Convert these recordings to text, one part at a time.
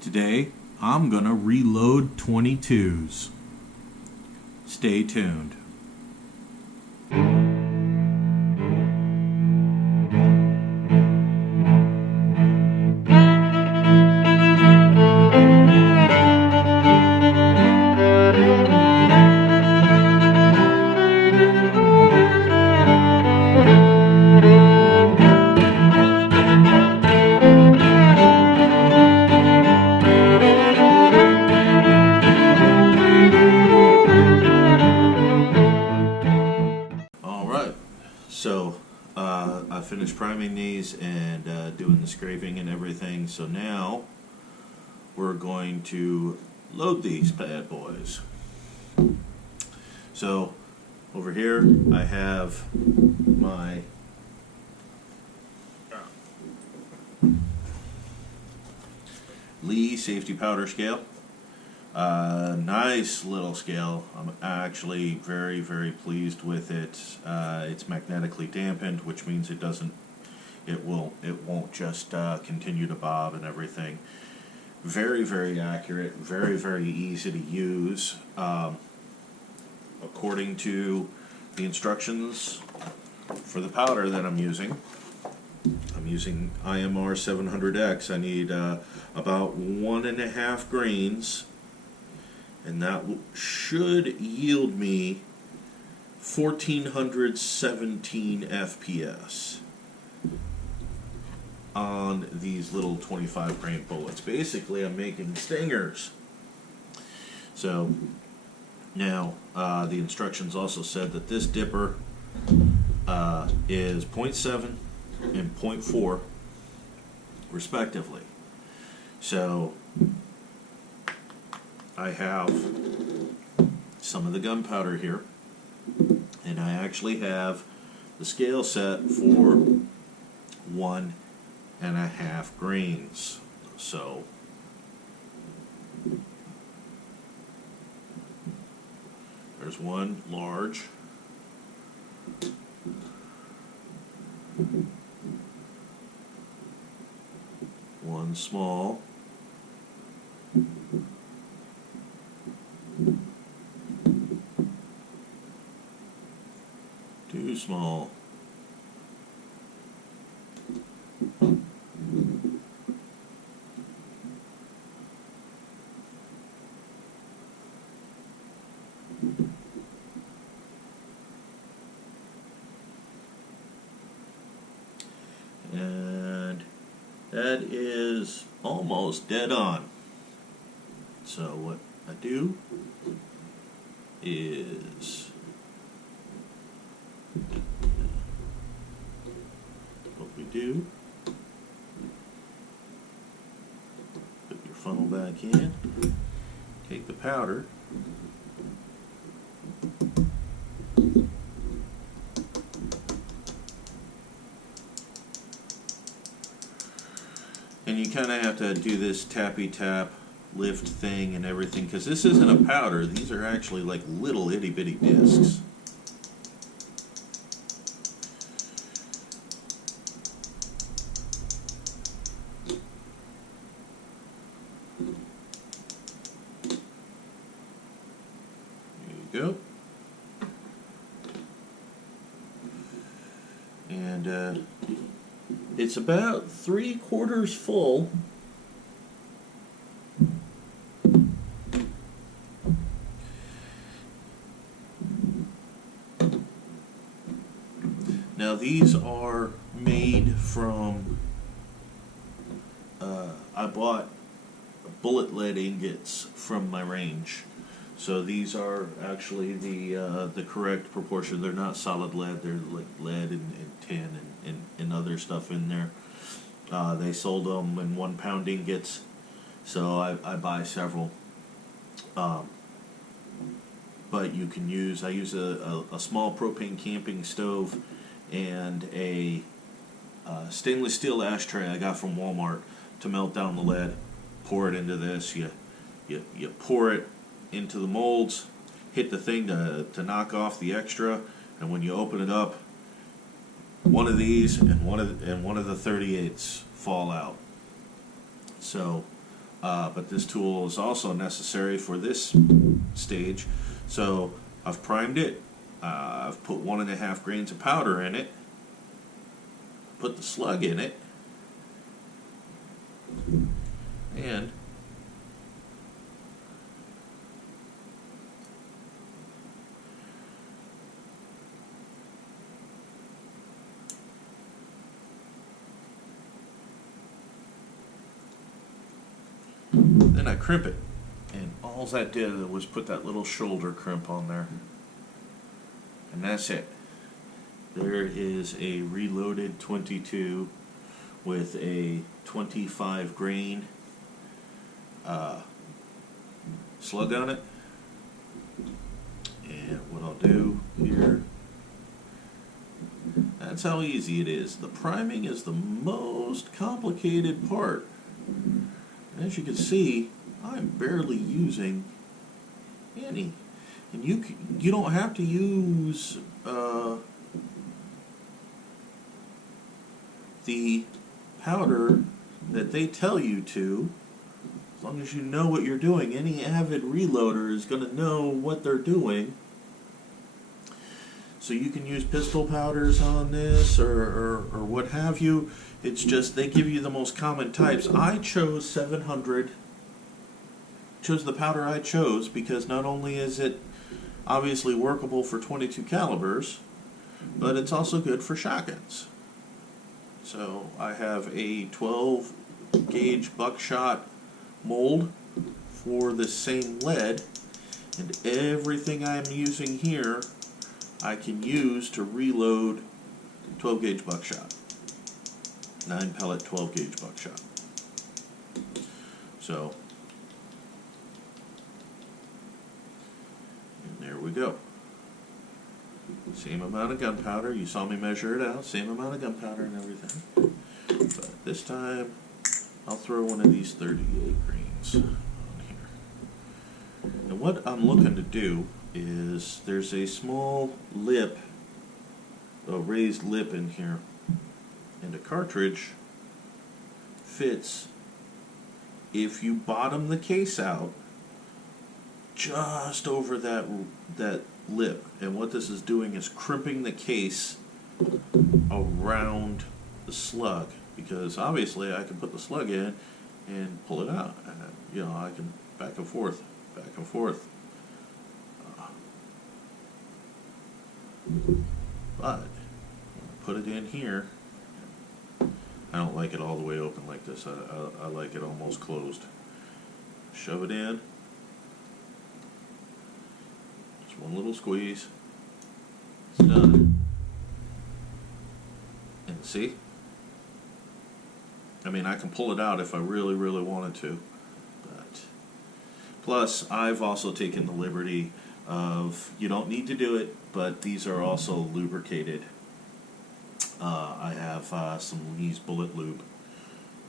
Today, I'm gonna reload 22s. Stay tuned. So I finished priming these and doing the scraping and everything, so now we're going to load these bad boys. So over here I have my Lee safety powder scale. Nice little scale. I'm actually very pleased with it. It's magnetically dampened, which means it won't just continue to bob and everything. Very accurate, very easy to use. According to the instructions for the powder that I'm using IMR 700X. I need about 1.5 grains, and that should yield me 1417 FPS on these little 25 grain bullets. Basically, I'm making stingers. So now the instructions also said that this dipper is 0.7 and 0.4 respectively. So I have some of the gunpowder here, and I actually have the scale set for 1.5 grains. So there's one large, one small, two small, and that is almost dead on. So what I do is put your funnel back in, take the powder, and you kind of have to do this tappy tap lift thing and everything, because this isn't a powder, these are actually like little itty bitty discs. Go. And it's about 3/4 full. Now these are made from, I bought bullet lead ingots from my range. So these are actually the correct proportion. They're not solid lead. They're like lead and tin and other stuff in there. They sold them in 1 pound ingots, so I buy several. But you can use, I use a small propane camping stove and a stainless steel ashtray I got from Walmart to melt down the lead. Pour it into this. You pour it into the molds, hit the thing to knock off the extra, and when you open it up, one of these and one of the 38s fall out. So but this tool is also necessary for this stage. So I've primed it, I've put 1.5 grains of powder in it, put the slug in it, and then I crimp it, and all that did was put that little shoulder crimp on there, and that's it. There is a reloaded 22 with a 25 grain slug on it. And what I'll do here, that's how easy it is. The priming is the most complicated part. As you can see, I'm barely using any. And you don't have to use the powder that they tell you to, as long as you know what you're doing. Any avid reloader is going to know what they're doing. So you can use pistol powders on this or what have you. It's just they give you the most common types. I chose 700, chose the powder I chose because not only is it obviously workable for 22 calibers, but it's also good for shotguns. So I have a 12 gauge buckshot mold for the same lead, and everything I'm using here I can use to reload 12 gauge buckshot, 9 pellet 12 gauge buckshot. So, and there we go. Same amount of gunpowder. You saw me measure it out. Same amount of gunpowder and everything. But this time, I'll throw one of these 38 grains on here. And what I'm looking to do is there's a small lip, a raised lip in here, and a cartridge fits if you bottom the case out just over that lip. And what this is doing is crimping the case around the slug, because obviously I can put the slug in and pull it out, and you know, I can back and forth. But put it in here, I don't like it all the way open like this. I like it almost closed. Shove it in. Just one little squeeze. It's done. And see? I mean, I can pull it out if I really, really wanted to. But plus, I've also taken the liberty of, you don't need to do it, but these are also lubricated. I have some Lee's Bullet Lube,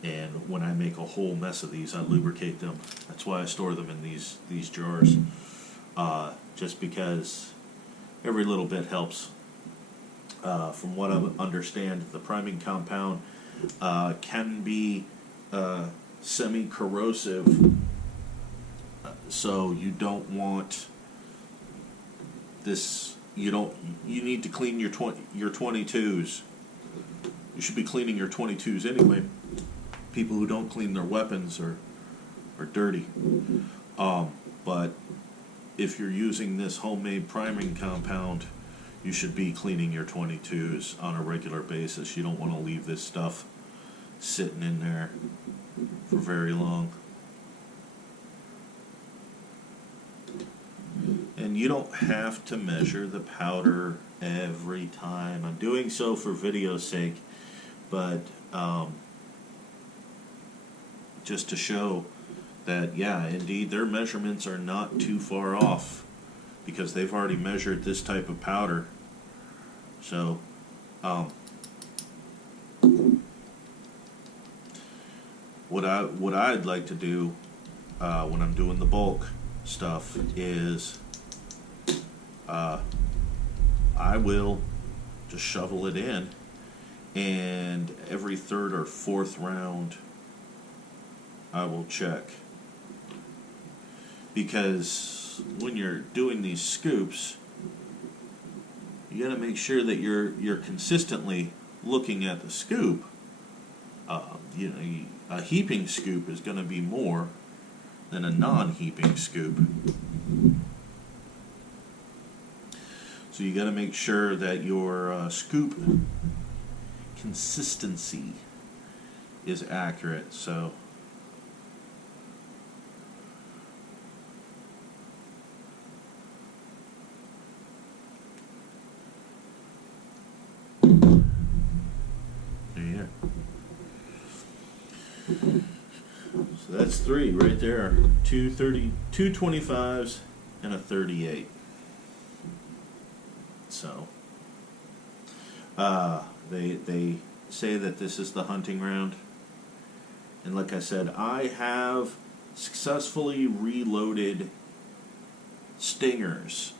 and when I make a whole mess of these, I lubricate them. That's why I store them in these jars, just because every little bit helps. From what I understand, the priming compound can be semi-corrosive, so you don't want this. You need to clean your 22s. You should be cleaning your 22s anyway. People who don't clean their weapons are dirty. But if you're using this homemade priming compound, you should be cleaning your 22s on a regular basis. You don't want to leave this stuff sitting in there for very long. And you don't have to measure the powder every time. I'm doing so for video's sake, but just to show that, yeah, indeed, their measurements are not too far off, because they've already measured this type of powder. So, what I'd like to do when I'm doing the bulk stuff is I will just shovel it in, and every third or fourth round I will check because when you're doing these scoops, you got to make sure that you're consistently looking at the scoop. You know, a heaping scoop is going to be more than a non-heaping scoop. So you got to make sure that your scoop consistency is accurate. So there. So that's 3 right there. 2 25s and a 38. So they say that this is the hunting round, and like I said, I have successfully reloaded stingers,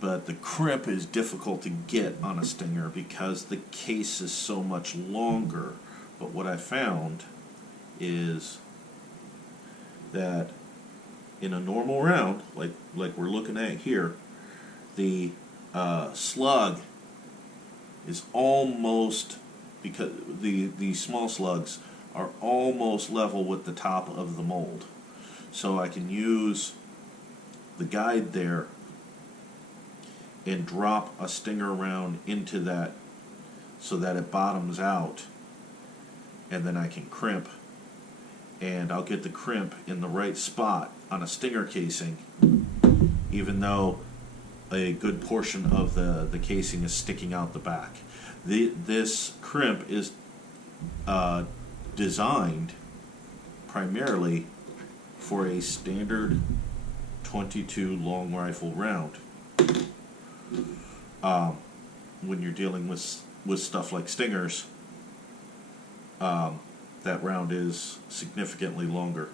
but the crimp is difficult to get on a stinger because the case is so much longer. But what I found is that in a normal round, like we're looking at here, the slug is almost, because the small slugs are almost level with the top of the mold. So I can use the guide there and drop a stinger round into that so that it bottoms out, and then I can crimp, and I'll get the crimp in the right spot on a stinger casing, even though a good portion of the casing is sticking out the back. This crimp is designed primarily for a standard .22 long rifle round. When you're dealing with stuff like stingers, that round is significantly longer.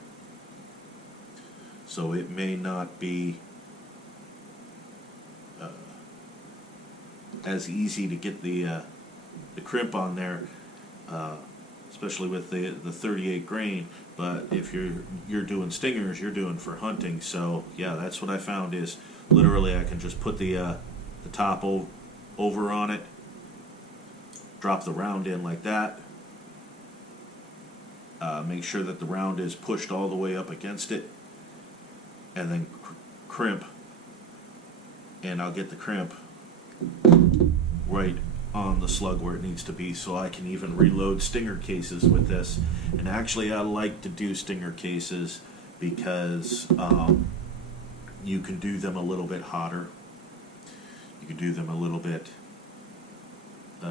So it may not be as easy to get the crimp on there, especially with the 38 grain. But if you're doing stingers, you're doing for hunting. So yeah, that's what I found is literally I can just put the top over on it, drop the round in like that, make sure that the round is pushed all the way up against it, and then crimp, and I'll get the crimp right on the slug where it needs to be, so I can even reload stinger cases with this. And actually I like to do stinger cases because you can do them a little bit hotter. You can do them a little bit,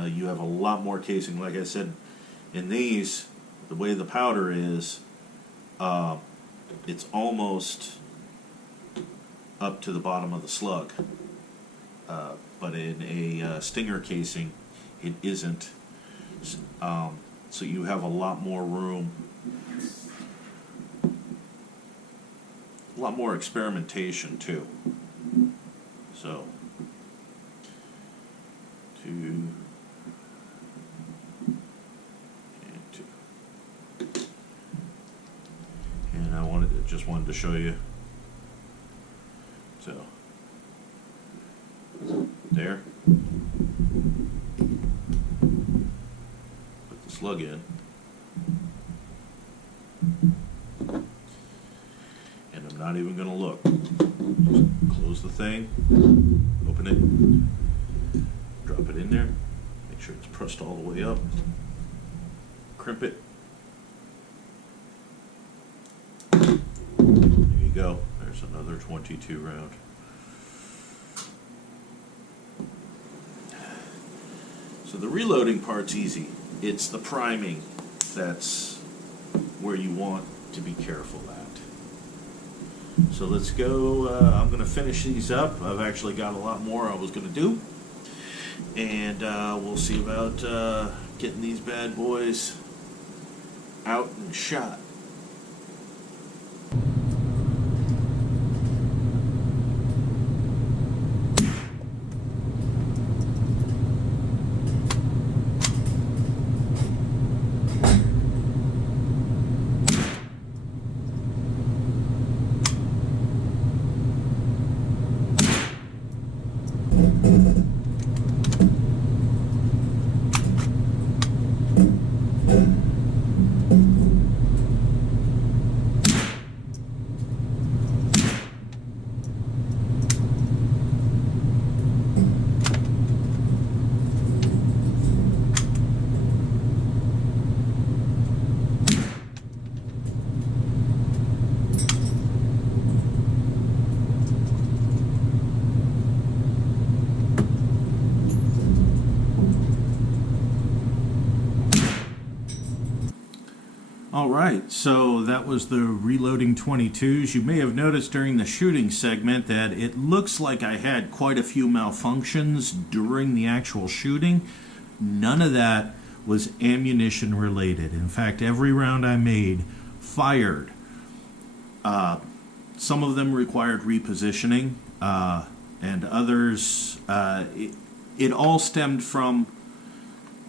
you have a lot more casing. Like I said, in these, the way the powder is, it's almost up to the bottom of the slug. But in a stinger casing, it isn't. So you have a lot more room, a lot more experimentation too. So, two and two, and I just wanted to show you. So. There. Put the slug in. And I'm not even going to look. Just close the thing, open it, drop it in there, make sure it's pressed all the way up, crimp it. There you go. There's another 22 round. So the reloading part's easy. It's the priming that's where you want to be careful at. So let's go. I'm going to finish these up. I've actually got a lot more I was going to do. And we'll see about getting these bad boys out and shot. Alright, so that was the reloading 22s. You may have noticed during the shooting segment that it looks like I had quite a few malfunctions during the actual shooting. None of that was ammunition related. In fact, every round I made fired. Some of them required repositioning, and others, it all stemmed from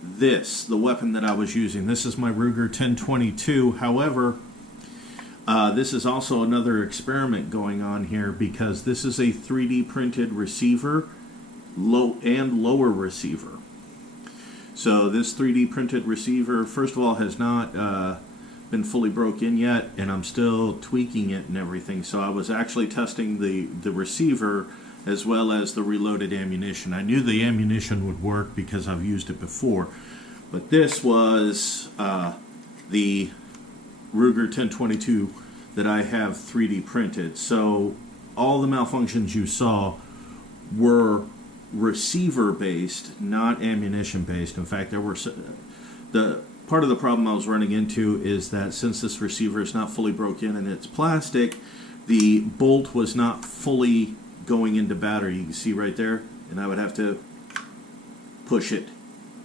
the weapon that I was using. This is my Ruger 1022. However, this is also another experiment going on here because this is a 3D printed receiver, low and lower receiver. So this 3D printed receiver, first of all, has not been fully broke in yet, and I'm still tweaking it and everything. So I was actually testing the receiver as well as the reloaded ammunition. I knew the ammunition would work because I've used it before, but this was the Ruger 1022 that I have 3D printed. So all the malfunctions you saw were receiver based, not ammunition based. In fact, there were the part of the problem I was running into is that since this receiver is not fully broken in and it's plastic, the bolt was not fully going into battery. You can see right there, and I would have to push it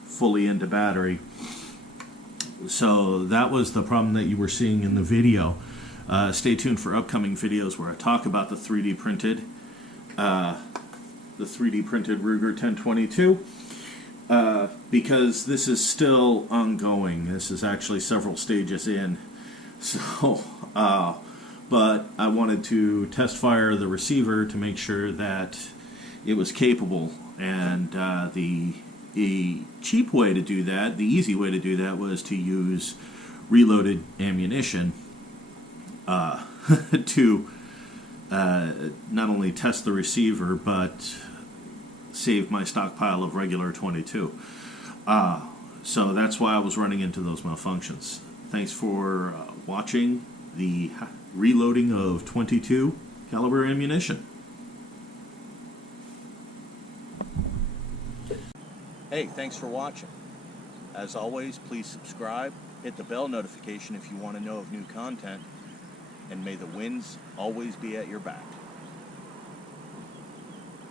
fully into battery. So that was the problem that you were seeing in the video. Stay tuned for upcoming videos where I talk about the 3D printed Ruger 1022 because this is still ongoing. This is actually several stages in. So but I wanted to test fire the receiver to make sure that it was capable, and the cheap way to do that, the easy way to do that, was to use reloaded ammunition to not only test the receiver but save my stockpile of regular 22. So that's why I was running into those malfunctions. Thanks for watching the reloading of 22 caliber ammunition. Hey, thanks for watching. As always, please subscribe, hit the bell notification if you want to know of new content, and may the winds always be at your back.